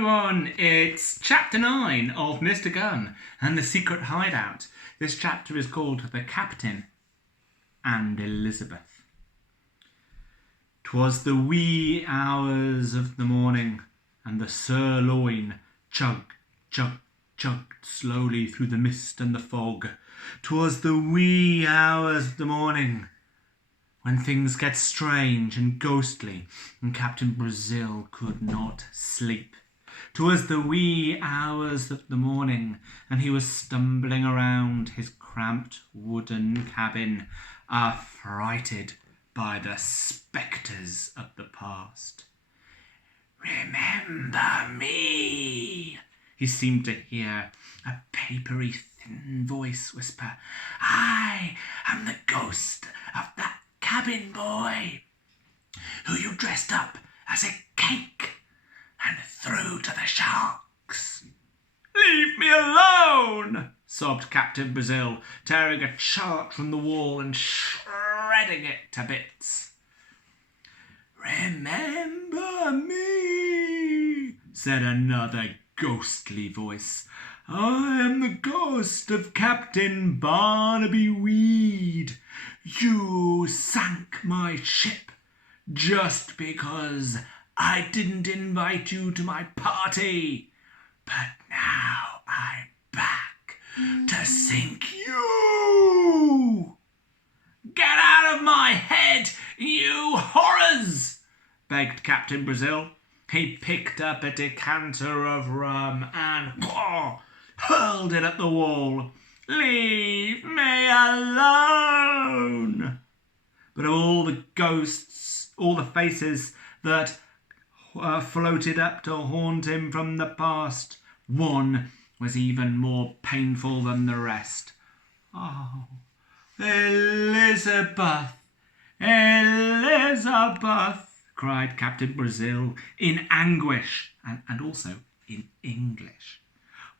everyone, it's chapter 9 of Mr. Gunn and the Secret Hideout. This chapter is called The Captain and Elizabeth. 'Twas the wee hours of the morning, and the sirloin chugged, chugged, chugged slowly through the mist and the fog. 'Twas the wee hours of the morning, when things get strange and ghostly, and Captain Brazil could not sleep. 'Twas the wee hours of the morning, and he was stumbling around his cramped wooden cabin, affrighted by the spectres of the past. "Remember me," he seemed to hear a papery thin voice whisper. "I am the ghost of that cabin boy who you dressed up as a cake and threw to the sharks." "Leave me alone," sobbed Captain Brazil, tearing a chart from the wall and shredding it to bits. "Remember me," said another ghostly voice. "I am the ghost of Captain Barnaby Weed. You sank my ship just because I didn't invite you to my party. But now I'm back to sink you. Get out of my head, you horrors," begged Captain Brazil. He picked up a decanter of rum and hurled it at the wall. "Leave me alone." But of all the ghosts, all the faces that floated up to haunt him from the past, one was even more painful than the rest. "Oh, Elizabeth, Elizabeth," cried Captain Brazil in anguish and also in English.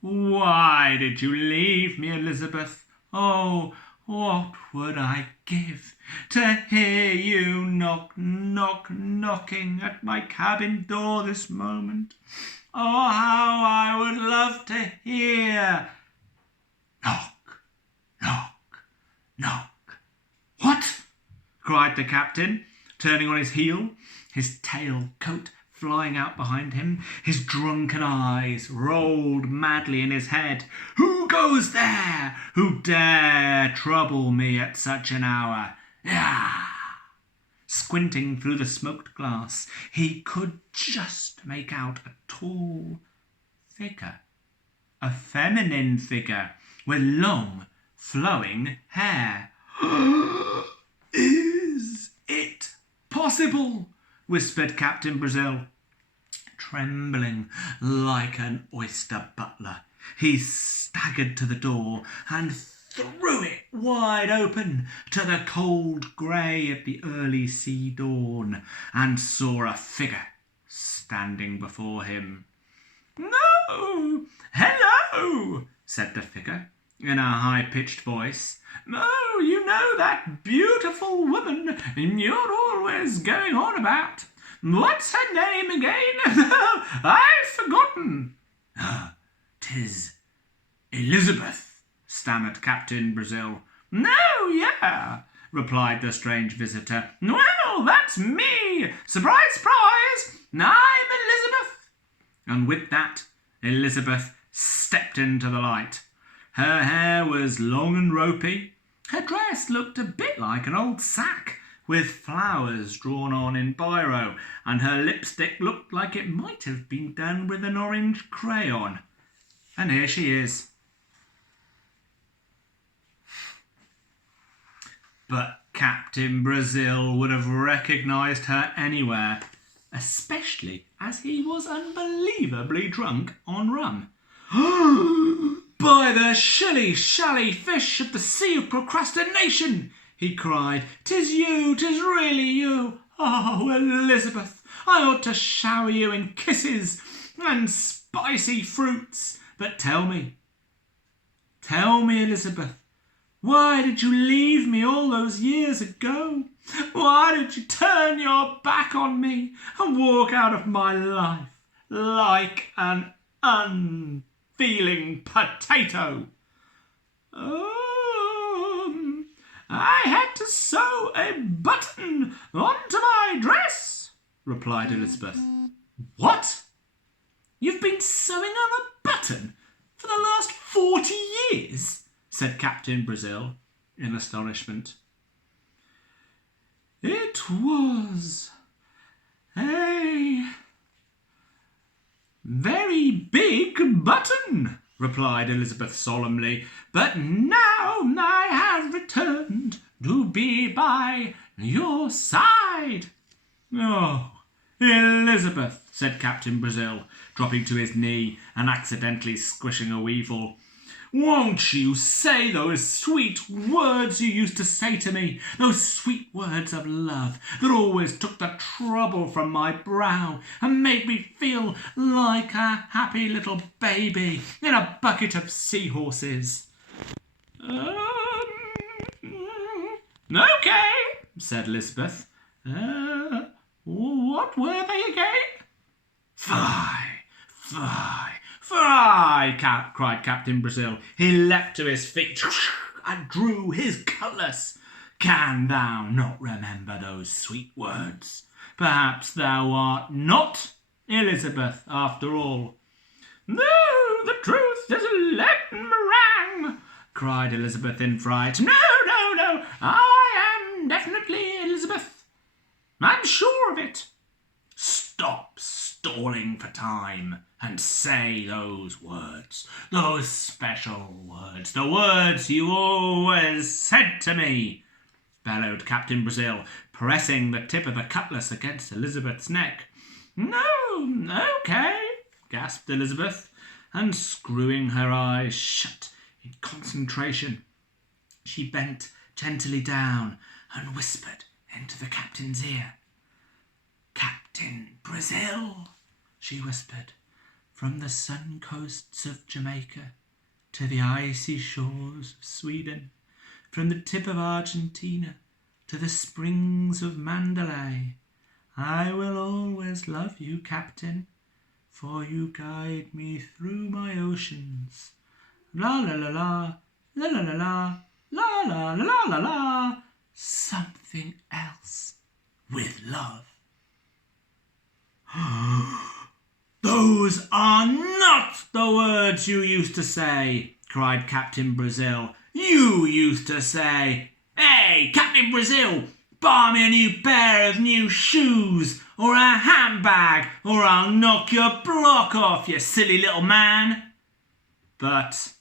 "Why did you leave me, Elizabeth? Oh, what would I give to hear you knock, knock, knocking at my cabin door this moment? Oh, how I would love to hear. Knock, knock, knock." "What?" cried the captain, turning on his heel, his tail coat flying out behind him. His drunken eyes rolled madly in his head. "Who goes there? Who dare trouble me at such an hour? Yeah." Squinting through the smoked glass, he could just make out a tall figure, a feminine figure with long, flowing hair. "Is it possible?" whispered Captain Brazil. Trembling like an oyster butler, he staggered to the door and threw it wide open to the cold grey of the early sea dawn, and saw a figure standing before him. "No, hello," said the figure in a high-pitched voice. "Oh, you know that beautiful woman you're always going on about. What's her name again? I've forgotten." "'Tis Elizabeth," stammered Captain Brazil. "No, yeah," replied the strange visitor. "Well, that's me. Surprise, surprise. I'm Elizabeth." And with that, Elizabeth stepped into the light. Her hair was long and ropey. Her dress looked a bit like an old sack with flowers drawn on in biro, and her lipstick looked like it might have been done with an orange crayon. And here she is. But Captain Brazil would have recognised her anywhere, especially as he was unbelievably drunk on rum. "By the shilly-shally fish of the sea of procrastination," he cried. "'Tis you, 'tis really you. Oh, Elizabeth, I ought to shower you in kisses and spicy fruits. But tell me, Elizabeth, why did you leave me all those years ago? Why did you turn your back on me and walk out of my life like an unfeeling potato. I had to sew a button onto my dress, replied Elizabeth. What? You've been sewing on a button for the last 40 years? Said Captain Brazil in astonishment. It was a very big button, replied Elizabeth solemnly, but now I have returned to be by your side. Oh, Elizabeth, said Captain Brazil, dropping to his knee and accidentally squishing a weevil. Won't you say those sweet words you used to say to me, those sweet words of love that always took the trouble from my brow and made me feel like a happy little baby in a bucket of seahorses? Okay, said Elizabeth. What were they again? Fie, cried Captain Brazil. He leapt to his feet and drew his cutlass. Can thou not remember those sweet words? Perhaps thou art not Elizabeth after all. No, the truth is a Latin meringue, cried Elizabeth in fright. No, I am definitely Elizabeth. I'm sure of it. Stop stalling for time and say those words, those special words, the words you always said to me, bellowed Captain Brazil, pressing the tip of the cutlass against Elizabeth's neck. No, okay, gasped Elizabeth, and screwing her eyes shut in concentration, she bent gently down and whispered into the captain's ear. Captain Brazil, she whispered, from the sun coasts of Jamaica to the icy shores of Sweden, from the tip of Argentina to the springs of Mandalay, I will always love you, Captain, for you guide me through my oceans. La la la la, la la la la, la la la la la la, something else with love. Those are not the words you used to say, cried Captain Brazil. You used to say, Hey, Captain Brazil, buy me a new pair of new shoes or a handbag or I'll knock your block off, you silly little man. But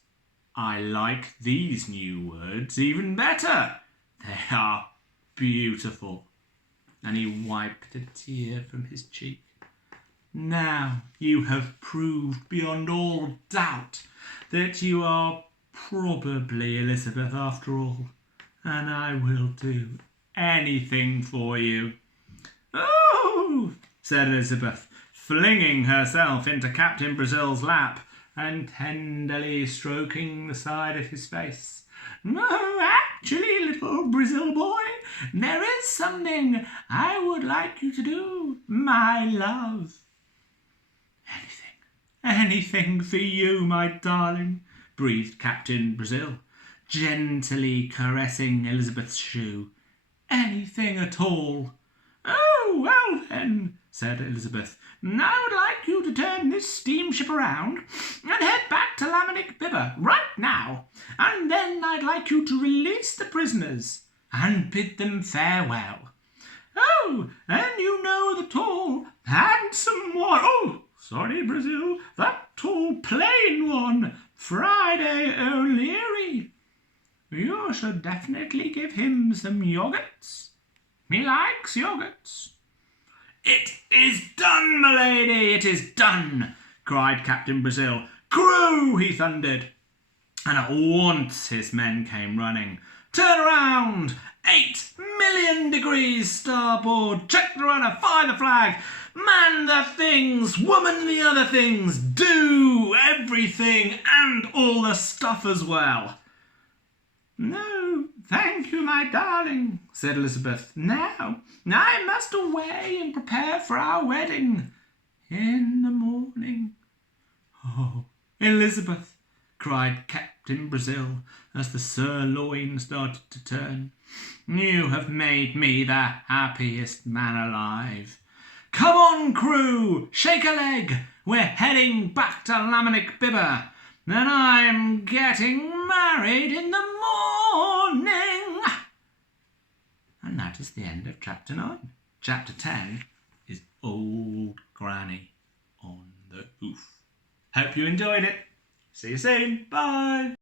I like these new words even better. They are beautiful. And he wiped a tear from his cheek. Now you have proved beyond all doubt that you are probably Elizabeth after all, and I will do anything for you. Oh, said Elizabeth, flinging herself into Captain Brazil's lap and tenderly stroking the side of his face. No, actually, little Brazil boy, there is something I would like you to do, my love. Anything for you, my darling, breathed Captain Brazil, gently caressing Elizabeth's shoe. Anything at all. Oh, well then, said Elizabeth, I would like you to turn this steamship around and head back to Lamanic Bibber right now, and then I'd like you to release the prisoners and bid them farewell. Oh, and you know the tall, handsome one. Oh, sorry, Brazil, that tall, plain one, Friday O'Leary. You should definitely give him some yogurts. He likes yogurts. It is done, milady, it is done, cried Captain Brazil. Crew, he thundered. And at once his men came running. Turn around! 8 million degrees starboard! Check the rudder! Fire the flag! Man the things! Woman the other things! Do everything and all the stuff as well! No, thank you, my darling, said Elizabeth. Now I must away and prepare for our wedding. in the morning. Oh, Elizabeth, cried Captain Brazil as the sirloin started to turn, you have made me the happiest man alive. Come on, crew, shake a leg. We're heading back to Lamanic Bibber, and I'm getting married in the morning. And that is the end of chapter 9. Chapter 10 is Old Granny on the Hoof. Hope you enjoyed it. See you soon. Bye.